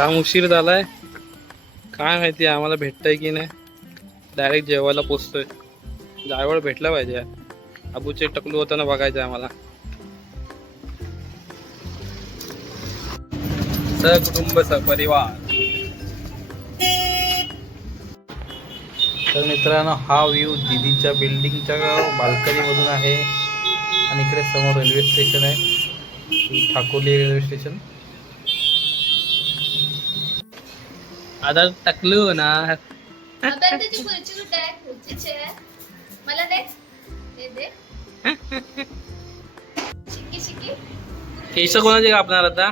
जाम उशीर झालाय. काय माहिती आम्हाला भेटतंय की नाही. डायरेक्ट जेवायला पोचतोय. जायवळ भेटला पाहिजे यार. अबूचे टकलू होताना बघायचं आम्हाला. सकुटुंब सपरिवार तर मित्रांनो हा व्ह्यू दिदीच्या बिल्डिंगच्या बाल्कनी मधून आहे. आणि इकडे समोर रेल्वे स्टेशन आहे. ही ठाकोली रेल्वे स्टेशन आता टकलू ना. आता त्याची खुर्ची कुठे आहे? खुर्चीची आहे. मला दे. दे दे. शिकी शिकी. केस कोणाचे कापणार आता?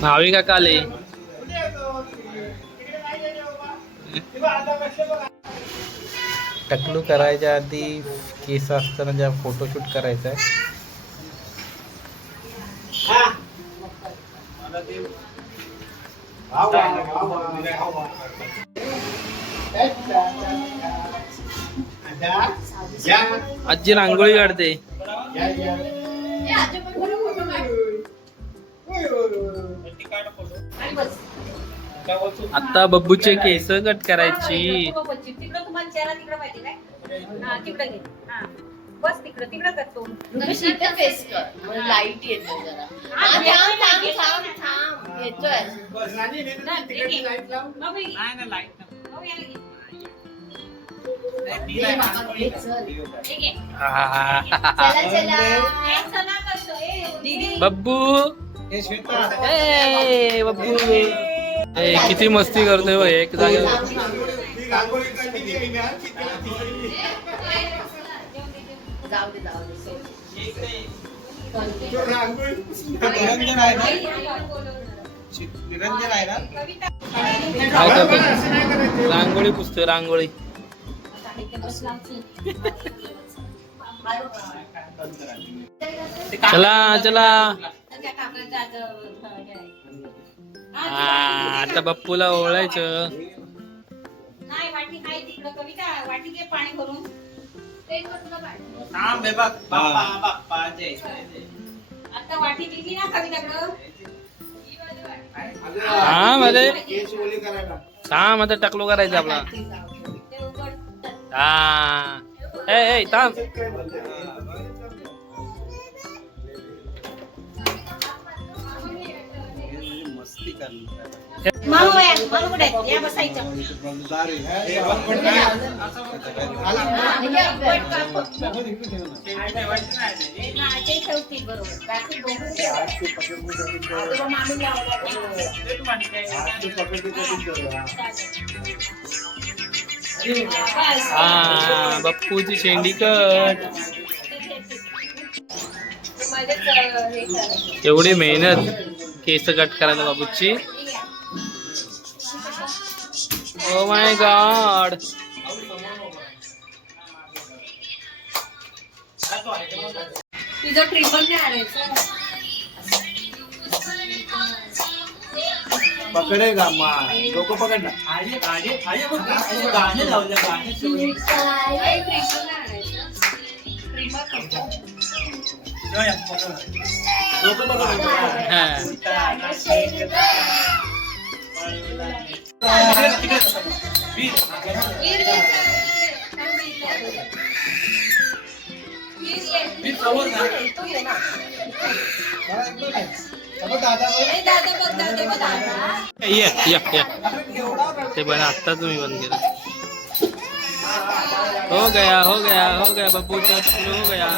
भावी काका आले. टकलू करायच्या आधी केस असताना ज्या फोटोशूट करायचा आहे आजी रांगोळी काढते आता बब्बूचे केस कट करायची तिकडं हा बस तिकडं तिकडं करतो इथे फेस कर. लाइट येते जरा. हा, चल. चला चला. बब्बू. ए बब्बू. ए किती मस्ती करतोय बघ एक जागेवर. जाऊ दे जाऊ दे निरंजन आहे ना? काय करतो रांगोळी पुसतोय रांगोळी. चला चला. आता बप्पूला ओळायचं नाही वाटी तिकडं. कविता वाटी घे पाणी भरून. थांब हे बघ. बाप्पा बाप्पा जय जय आता वाटी दिली ना कविताकडं हा मध्ये. केस ओली करायला. थांब आता टकलो करायचं आपला. ते उघड. हा. ए ए थांब. हा, हा बप्पूची शेंडी कट एवढी मेहनत. केस कट करायला बाबूची. ओ माय गॉड तुझं ट्रिपल नाही आणायचं पकडेगा मा. लोक पकडला गाणे लावले गाणे ये. ये या या ते पण आत्ता तुम्ही बंद केलं हो गया हो गया हो गया बब्बूचा हो गया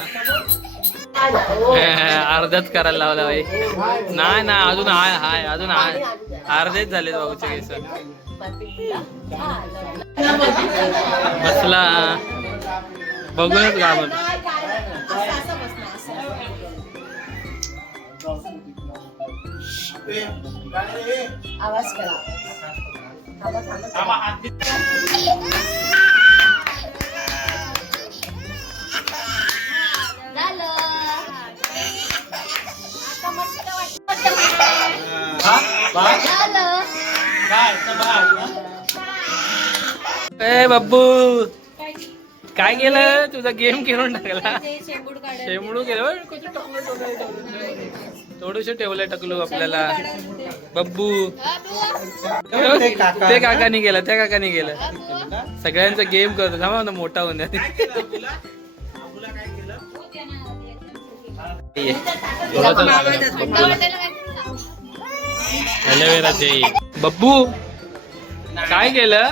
अर्ध्याच करायला लावला बाई. नाही ना अजून हाय हाय अजून हाय अर्धेच झाले बाबूचे केस. बसला. बघूनच असं आवाज करा. ए बब्बू काय ती? काय केलं? तुझा गेम खेळून टाकला. शेंबूड शेमडू केलं थोडस ठेवलंय टकलू आपल्याला. बब्बू ते काका. ते काकानी केलं त्या काकानी केलं. सगळ्यांचा गेम करतो. थांबा ना मोठा होऊन द्या. ये. एलोवेरा जेल बब्बू काय केलं?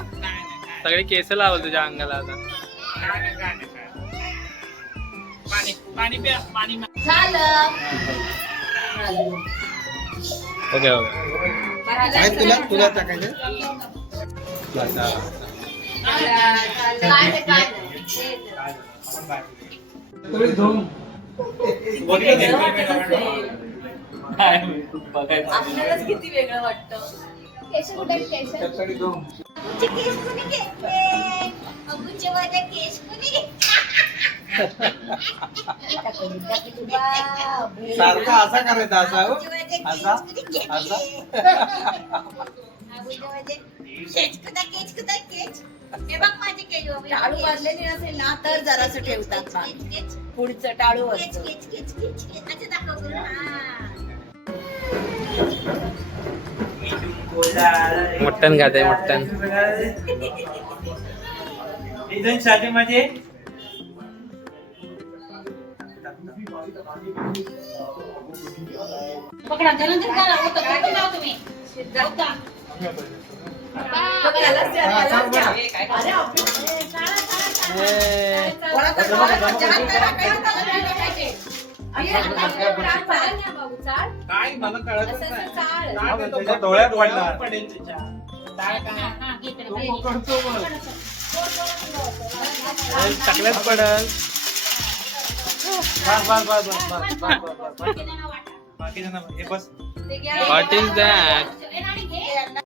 सगळे केस लावल तुझ्या अंगाला आता. पाणी पाणी प्या पाणी ओके ओके. आहे तुला तुला टाकायचं नाही आपल्यालाच किती वेगळं वाटतं. केस कुठे केस अबूचे केस कुणी घेतले? सारखा असा करायचा असा हो. टाळू वाजलेली असेल ना तर जरासं ठेवतात पुढचं टाळू वाजतं. दाखव बरं. हा. मटन खाते मटन एकदम शादी मजे पकडा जलंधर करा काय नाव तुम्ही सिद्धार्थ कोणा डोळ्यात चाळ. काय मला कळत असं असं चाळ. त्याच्या पडणार पडेल. तो पकडतो मग. पडल बस बस बस बस बस बस बस बस बाकीच्यांना वाटा. बाकीचं ना हे बस ते घ्या. What is that?